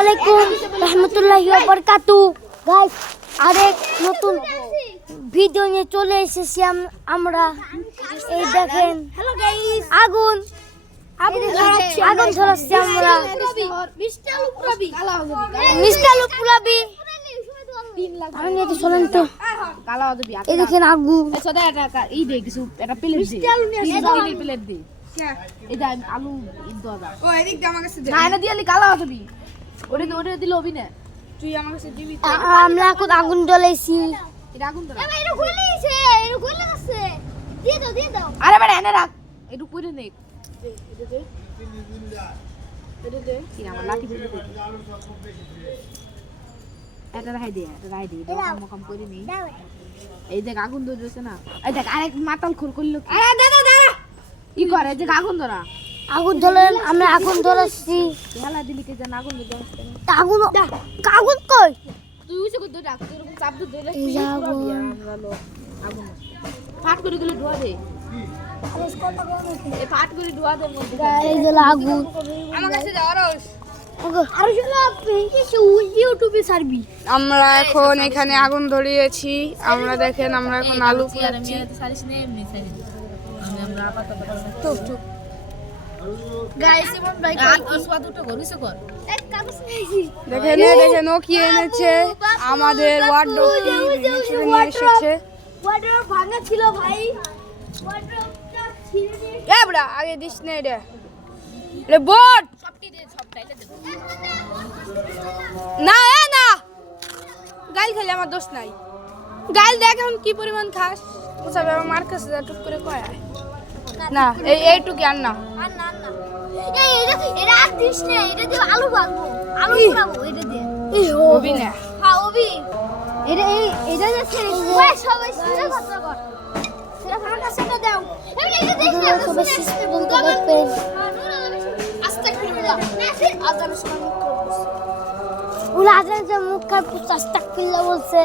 আলাইকুম রহমতুল্লাহি ওয়া বারাকাতুহু। গাইস, আরেক নতুন ভিডিও নিয়ে চলে এসেছি আমরা। এই দেখেন আগুন আগুন ধরাচ্ছি আমরা। মিস্টার লুপুরাবি আমি নিয়ে চলেন তো। এই দেখেন আগুন। আলু ও এদিক দে আমার কাছে দে না দিয়ে কালা হবি ওরে দিল হবি না তুই আমার কাছে দিবি আমরা এখন আগুন জ্বালাইছি। এটা আগুন ধরা এটা খুলেছে এটা খুলে গেছে। দিয়ে দাও আরে বেটা এনে রাখ একটু কইরে নে দে কি আমার লাঠি দিতে দে এটা রাই দে কম কইরে নি এই দেখ আগুন ধরেছে না এই দেখ আরেক মাতাল খোল করলো কি আরে দাদা কি করে যে আগুন ধরা আগুন ধরেন আমরা আগুন ধরাচ্ছি। হেলা দিলি কে জান আগুন ধরে আগুন আগুন কই তুই উসে কই ডাক তুই এরকম চাপ দিলে এই যাবো আগুন ফাট করে দিলে ধোয়া দে এই ফাট করে ধোয়া দে মধ্যে এই যে আগুন আমার কাছে যাও রস আর ইউটিউবে ছাড়বি। আমরা এখন এখানে আগুন ধরিয়েছি। আমরা দেখেন আমরা এখন আলু পোড়াচ্ছি। দেখেন ও কি এনেছে আমাদের ওয়ার্ডরোবটি নিয়ে এসেছে। ওয়ার্ডরোব ভাঙা ছিল ভাই, ওয়ার্ডরোবটা ছিঁড়ে নিয়ে এ বড়া আগে দিস না রে রে বোট না না গাইল খেলে আমার দোষ নাই। গাইল দেখ এখন কি পরিমাণ খাস ওসব আমার কাছে টুক করে কয় না এইটুকু আর না আর না না এই এটা আর দিস না, এটা দিয়ে আলু ভাঙবো, আলু পোড়াবো এটা দিয়ে। হবি না হ্যাঁ ওবি এটা যে ছেড়ে ওই সবাই সিধা কথা কর সেটা ভাঙা সেটা দাও এটা দেখ না সবাই সিস্টেম বলতে পারবেন। আস্তে করে দাও না সে আজান শুনে ওলা আজান যে মুখ খারাপ আস্তাগফিরুল্লাহ বলছে,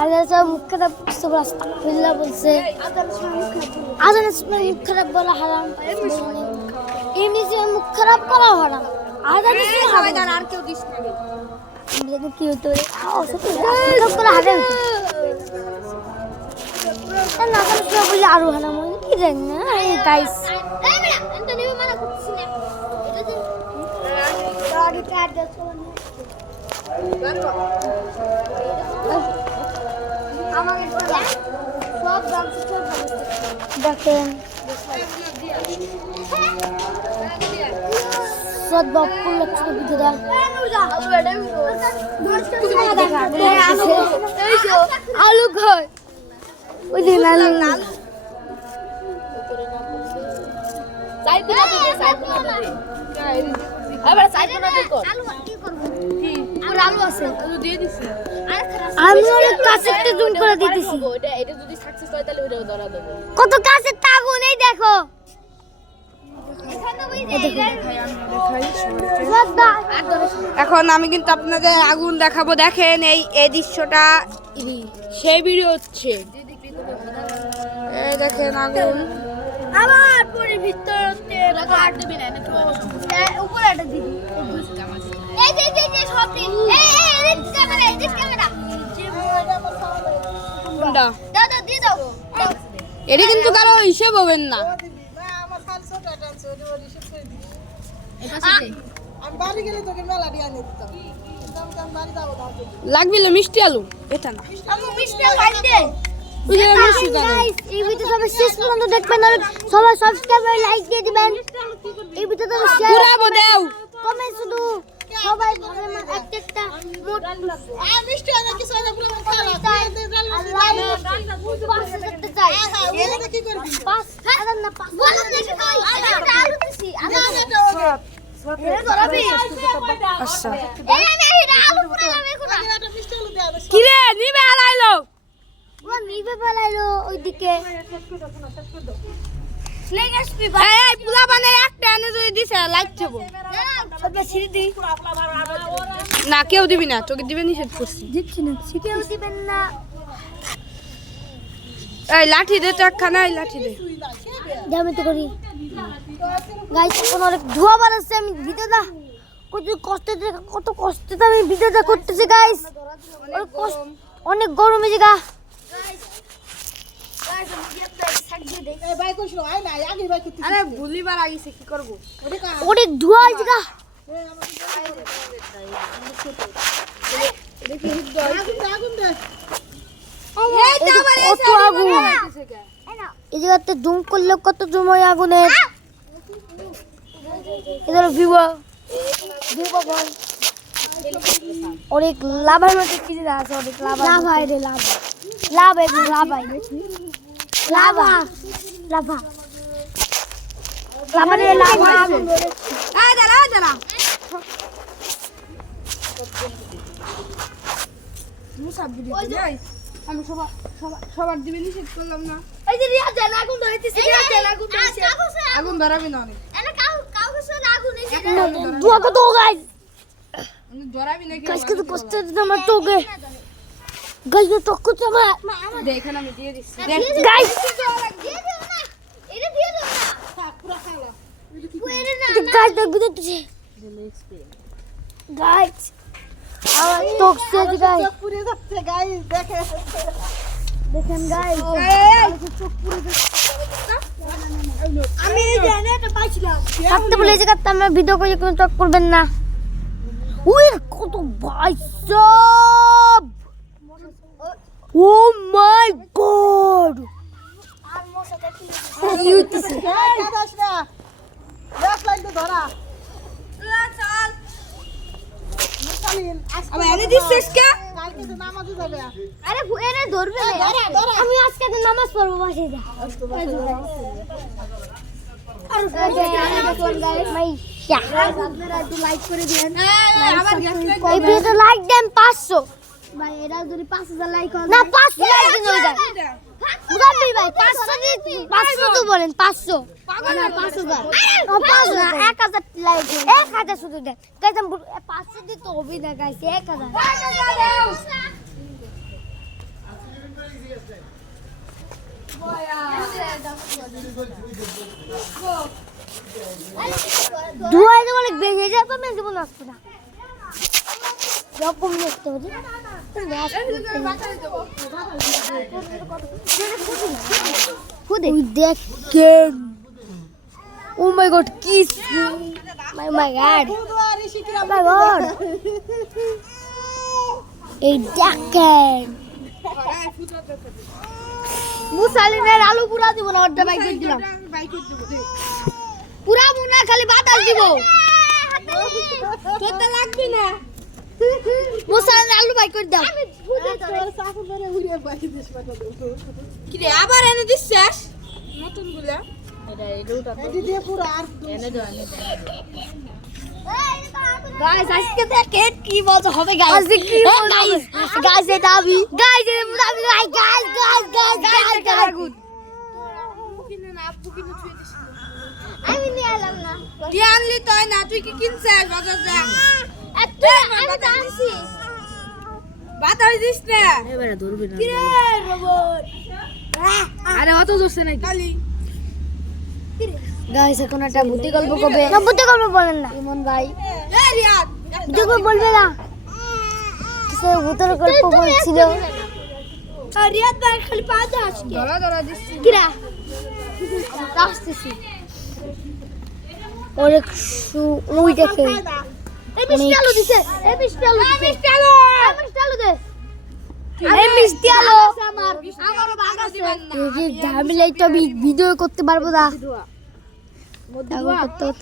আজান যে মুখ খারাপ আস্তাগফিরুল্লাহ বলছে। আজান শুনে মুখ খারাপ বলা হারাম, এমনি যে মুখ খারাপ করা হারাম। আজান শুনে সবাই জান আর কেউ দিস না দেখো কি হতো সব করে হারাম না করে বলে আরো হারাম কি জানি না। এই গাইস দেখেন সব বাপুর লক্ষ্য বিধা আলু খায় ওই দিন আলু আলু আছে আলু দিয়ে দিছি আমি অনেক কাছেতে জুম করে দিতেছি। এটা যদি সাকসেস হয় তাহলে ওটা ধরা দেব কত কাছে আগুন এই দেখো এখন আমি কিন্তু আপনাদের আগুন দেখাবো। দেখেন এই দৃশ্যটা সেই ভিডিও হচ্ছে। এই দেখেন আগুন আবার পরে ভিতরতে কাট দিবি না নাকি উপরে একটা দিবি এই যে সব এই ক্যামেরা কোনটা দাও দিয়ে দাও এটা কিন্তু কারো হিসেব হবেন না। লাগবে মিষ্টি আলু এটা না এই ভিডিও সবাই শেষ পর্যন্ত দেখবেন আর সবাই সাবস্ক্রাইব আর লাইক দিয়ে দিবেন। এই ভিডিওটা শেয়ার দাও কমেন্ট শুধু সবাই ভাবে একটা মোট মিষ্টি আলু কিছু না পুরো খালা পাঁচ করতে চাই এটা কি করবি পাঁচ আদান না পাঁচ বল দেখি কই আলু দিছি আদান আচ্ছা এই আলু পুরালাম এখন কি রে নিবে আলাইলো ও নিবে পালাইলো ওইদিকে এই পুলা বানে একটা এনে যদি দিছে লাইক দেবো সব ছিড়ে দিই না কেউ দিবি না, তোকে দিবে নিষেধ করছি। দিচ্ছি না ছিটেও দিবেন না। এই লাঠি দে তো একখানা, এই লাঠি দে আমি তো করি গাইস কোন অনেক ধোয়া বাড়ছে আমি ভিডিও না কত কষ্টে আমি ভিডিওটা করতেছি গাইস অনেক গরম এই জায়গা আরে ভুলিবার আগেছে কি করব অনেক ধোঁয়া এই জায়গা কত আগুন এই জায়গাতে জুম করলে কত জুম হয় আগুনের এদের ভিভো বল অনেক লাভার মধ্যে কি আছে অনেক লাভা রে লাভা রে লাভা দাঁড়া মুসাব ভিডিও আমি সবার দিবে নিষেধ করলাম না এই যে রিয়া জান আগুন ধরাইতেছে আগুন ধরাবি না অনেক ধোঁয়া কত গাইস ধরাবি নাকি গাইস কত কষ্ট দিতে আমার তোকে গাইস তো কত আমার দেখেন আমি দিয়ে দিচ্ছি গাইস গাইস দেখ বুঝতেছি গাইস আমার টকছে গাইস পুড়ে যাচ্ছে গাইস দেখেন গাইস আমি জানি এটা পাইছিলাম থাকতে বলে যে কাটতে আমরা ভিডিও করে কোনো টক করবেন না উই কত ভাইসব ও মাই গড আর মশাটা কি ইউটিসি আবার এনে দিছিস কে আরে এনে ধরবে আমি আজকে নামাজ পড়বো বাসে যা লাইক করে দিন এই ভিডিওতে লাইক দেন 500 ভাই এরা যদি 5000 লাইক হয় না 500 লাইক দিন হয়ে যায় মুদাম্বির ভাই 500 তো বলেন 500 না 5000 1000 লাইক 1000 শুধু দেন গাইস 500 দিতে হবে না গাইস 1000 ধোঁয়া যে অনেক বেজে যায় তো মেজে বলে আসতো না রকম দেখতে হবে খুদে দেখেন ও মাই গড কি মাই গড মাই গড এই দেখেন মুসালিনের আলু পুরা দিব না অর্ধেক বাইক করে দিলাম পুরা মুনা খালি বাতাস দিব তোতে লাগবে না মুসালিনের আলু বাইক করে দাও কি রে আবার এনে দিছিস নতুন গুলা গাইস আজকে দেখেন কি মজা হবে গাইস আজকে কি মজা হবে গাইস এটা আমি গাইস ভাই গাইস আগুন কিনে না আপু কিনে ছুঁয়ে দিছিস আমি নিয়ে এলাম না কি আনলি তুই না তুই কি কিনছিস বাজার যা এত আমি জানছি বাতাস দিস না এবারে ধরবি না কি রে রোবট আরে অত দোষে নাই কালি গাইস এখন একটা ভূতি গল্প কবে না ভূতি গল্প বলেন না ইমন ভাই এ রিয়াদ ভূতি গল্প বলবে না কিসে ভূতের গল্প বলছিল আর রিয়াদ ভাই খালি পাঁচ আজকে ধরা দিছিস কিরা আসতেছি ওরে ওই দেখে এই মিষ্টি আলু দিছে এই মিষ্টি আলু দে এই মিষ্টি আলু আমারও বাগা দিবেন না এই যে ঝামেলাই তো আমি ভিডিও করতে পারবো না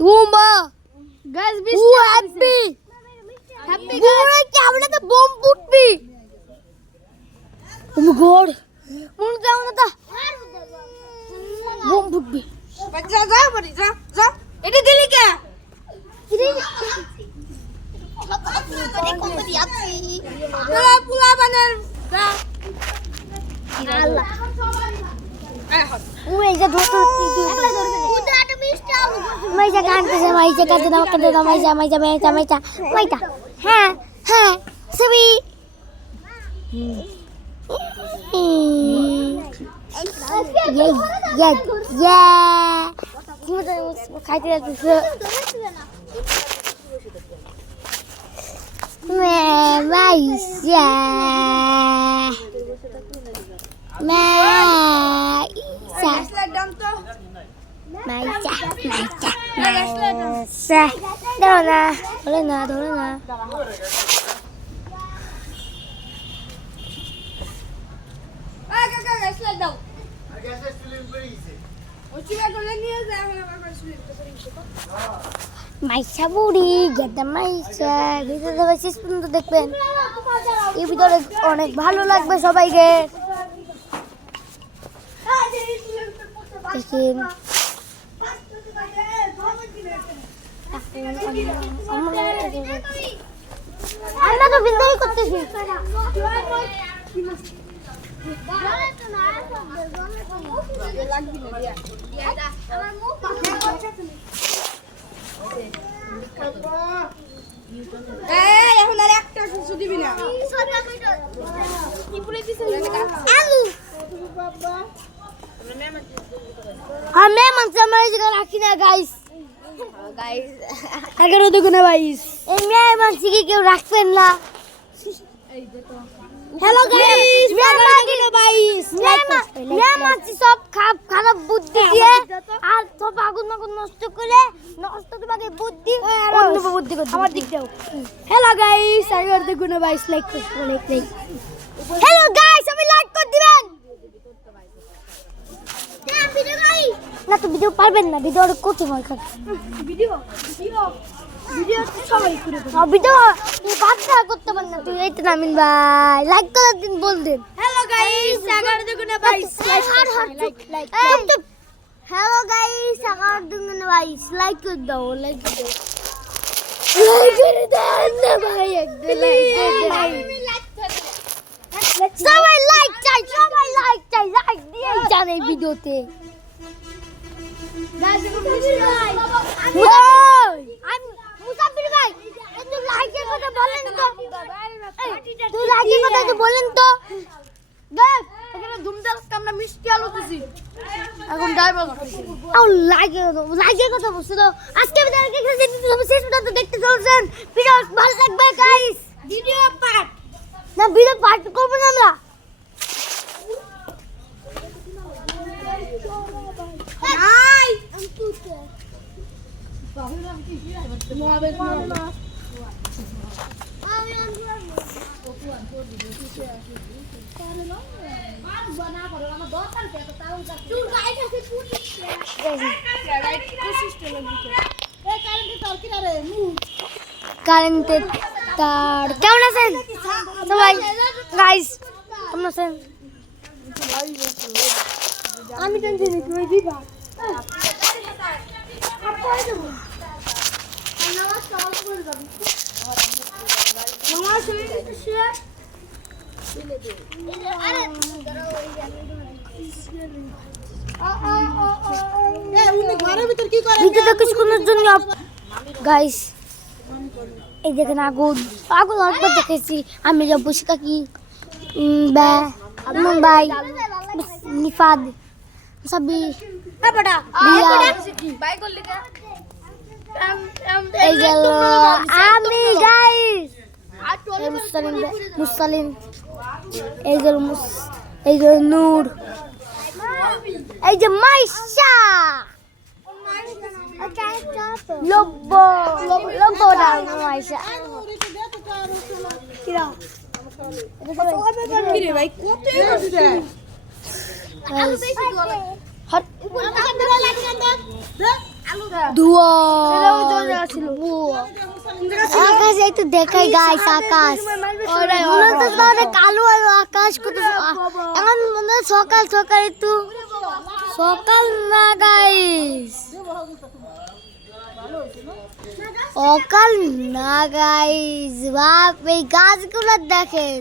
ও মা গাইস ও হ্যাপি বুড়া কি আমরা তো বম ফুটবি ও মাই গড মন যাও না তা বম ফুটবি বাচ্চা যা বলি যা এটা দিলি কে পুলা বানের যা আল্লাহ আয় হট মাইজা ধরতে উদাটা মিষ্টি আলু মাইজা কানতেছে মাইজা কাটে দাও মাইজা হ্যাঁ সবই খাইতে যাচ্ছে মাইশা মাইশা মাইশা মাইশা ধরে না মাইশা বুড়ি গেদা মাইশা ভিডিও সবাই শেষ পর্যন্ত দেখবেন। এই ভিডিওটা অনেক ভালো লাগবে সবাইকে। দেখেন আমরা তো বিন্দাই করতেছি। এখন আর একটা কিছু দিবি না। আমি মাংস আমার জায়গা রাখি না গাইস। এগারো দুগুণে 22। এই মেয়ে মাংস কি কেউ রাখবেন না? হ্যালো গাইস, মেয়ে মাংস সব খারাপ বুদ্ধি দিয়ে আর সব আগুন নষ্ট করে নষ্ট তোমাকে বুদ্ধি অন্য বুদ্ধি করতে আমার দিক দাও। হ্যালো গাইস, এগারো দুগুণে 22 লাইক করুন। হ্যালো গাইস, আমি লাইক করে দিবেন। না তো ভিডিও পারবেন না, ভিডিও কঠিন হয়। ভিডিও সবাই করে দেবে। ভিডিও তুই বাচ্চা করতে পারেন না, তুই এইটা নামিন ভাই লাইক করে দিন, বল দিন। হ্যালো গাইস, 11 দুগুণে 22 লাইক। হ্যালো গাইস, 11 দুগুণে 22 লাইক করে দাও, লাইক করে দেন না ভাই, একদম লাইক সবাই লাইক চাই, লাইক দিয়ে জান এই ভিডিওতে। মুসাফির ভাই একটু লাইকের কথা বলেন তো, তুই লাইকের কথা একটু বলেন তো। দেখ এখানে ধুমধাম আমরা মিষ্টি আলু দিছি, এখন ড্রাইভার আর লাইকের কথা বলছো তো। আজকে ভিডিওটা শেষ পর্যন্ত দেখতে চলছেন। ভিডিও ভালো লাগবে গাইস। ভিডিও পার্ট না, ভিডিও পার্ট করব না আমরা। হাই কারেন্টের তার কেমন আছেন সবাই গাইস? কেমন আছেন? আমি টেনশন নিচ্ছি ওই দিবা গাইস এই দেখেন আগুন অল্প দেখেছি। আমি যা বসে থাকি ভাই নিফাদ সবই এই গেল আমি গাইস মুসলিম এই যে নূর এই যে মাইশা লব্ব না মাইশা কিরা ভাই কত আকাশ একটু দেখাই গাইস, আকাশ কালো আকাশ কত এখন মনে সকাল একটু সকাল না গাইস, সকাল না গাইস। বাপ এই গাছগুলো দেখেন,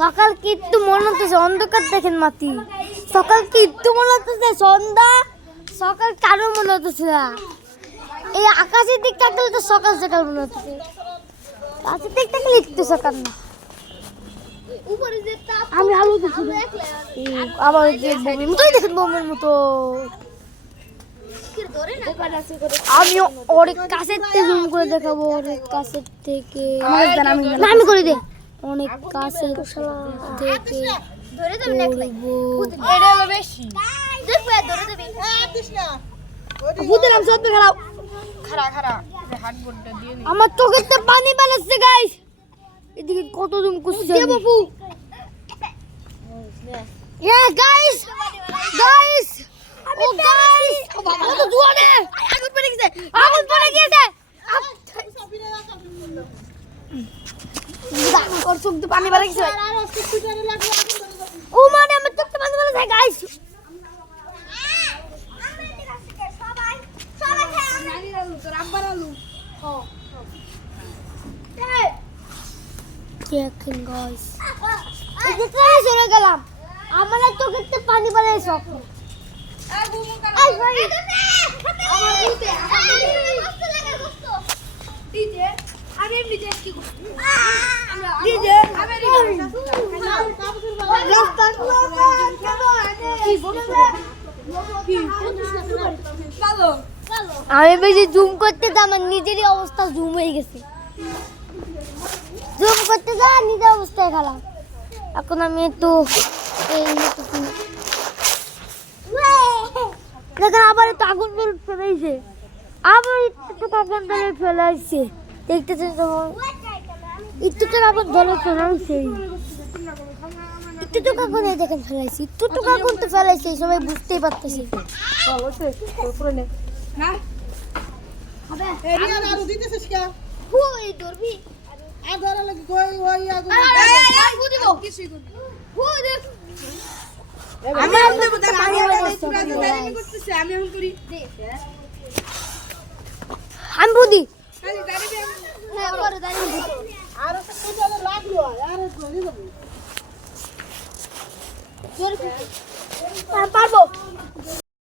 সকাল কি একটু মনে হতেছে অন্ধকার, দেখেন মাটি সকাল কি একটু মনে হতেছে সন্ধ্যা, সকাল কারো মনে হতেছে না। এই আকাশের দিক থাকলে তো সকাল মনে হতেছে, আকাশের দিক থাকলে একটু সকাল না। আমি আলু দেখি আবার দেখেন বোমের মতো। আমি অনেক কাছের থেকে জুম করে দেখাবো, অনেক কাছের থেকে। আমি করে দে অনেক কাছে থেকে ধরে দেবে নাকি এটা হলো বেশি দেখবে ধরে দেবে বুঝলাম সব খেলাও খারা খারা হাত বোর্ডটা দিয়ে নি আমার চোখের তো পানি বেরোচ্ছে গাইস এদিকে কত জুম করছে বাবু গাইস ও গাইস কত জোরে আগুন পড়ে গেছে ওর চোখ দিয়ে পানি বের গেছে ও মানে আমার চোখে পানি বেরোচ্ছে গাইস দেখেন গাইস এদিকে চলে গেলাম আমার চোখের তো পানি বেরোয় সব আমি এমনি যে কি করব আমি বেশি জুম করতে যা আমার নিজেরই অবস্থা জুম হয়ে গেছে জুম করতে যা নিজের অবস্থায় গেলাম এখন আমি একটু দেখেন আবার একটু আগুন বের ফেলাইছে আবার একটু আগুন বের ফেলাইছে দেখতেছেন একটু আগুন জলে ফেলাইছে একটু আগুন দেখেন ফেলাইছে একটু আগুন তো ফেলাইছে সবাই বুঝতেই পারতেছে না এরিয়া আর দিতেছিস কে হুই দরবি আদার লাগি কই ওই আগু কিছুই করব আমার আমি করতেছি আমি এখন করি আমি বুদ্ধি খালি দাঁড়িয়ে হ্যাঁ করে দাঁড়িয়ে আর তো কুজালে লাগলো আর ধরে যাবে পারবো